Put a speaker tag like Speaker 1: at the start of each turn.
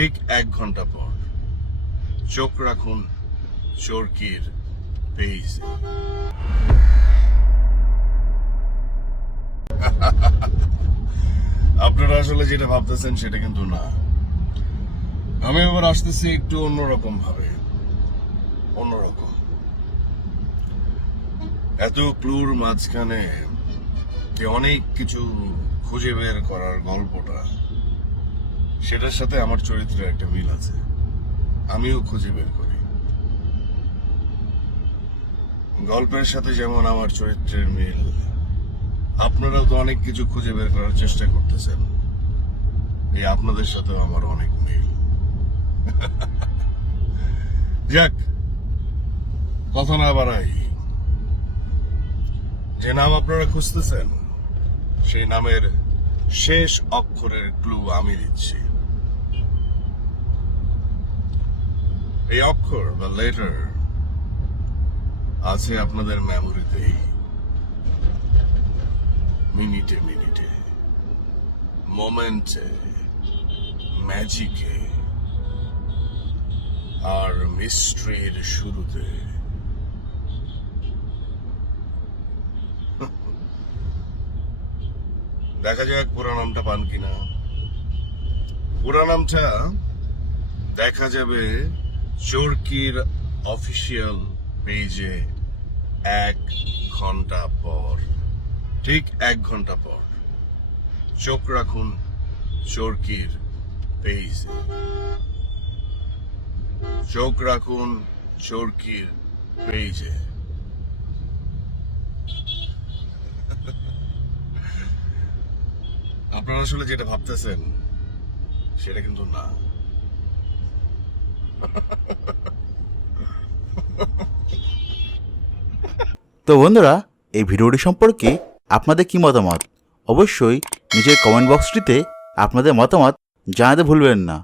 Speaker 1: ঠিক এক ঘণ্টা পর চোখ রাখুন চরকির পেজ আপনারা আসলে যেটা ভাবতেছেন সেটা কিন্তু না। আমি এবার আসতেছি একটু অন্যরকম ভাবে অন্যরকম। এত ক্লুর মাঝখানে অনেক কিছু খুঁজে বের করার গল্পটা। সেটার সাথে আমার চরিত্রের একটা মিল আছে। আমিও খুঁজে বের করি। গল্পের সাথে যেমন আমার চরিত্রের মিল, আপনারাও তো অনেক কিছু খুঁজে বের করার চেষ্টা করতেছেন। এই আপনাদের সাথেও আমার অনেক মিল। যাক, কথা না বাড়াই, যে নাম আপনারা খুঁজতেছেন, সেই নামের শেষ অক্ষরের ক্লু আমি দিচ্ছি। এই অক্ষর বা লেটার আছে আপনাদের মেমোরিতেই মিনিটে মিনিটে মোমেন্টে ম্যাজিকে আর মিস্ট্রির শুরুতে। দেখা যাক পুরো নামটা পান কিনা। পুরো নামটা দেখা যাবে চরকির অফিসিয়াল পেজে এক ঘণ্টা পর, ঠিক এক ঘণ্টা পর, চোখ রাখুন চরকির পেজে। চোখ রাখুন চরকির পেজে। আপনারা আসলে যেটা ভাবতেছেন, সেটা কিন্তু না।
Speaker 2: তো বন্ধুরা, এই ভিডিওটি সম্পর্কে আপনাদের কি মতামত? অবশ্যই নিজের কমেন্ট বক্সটিতে আপনাদের মতামত জানাতে ভুলবেন না।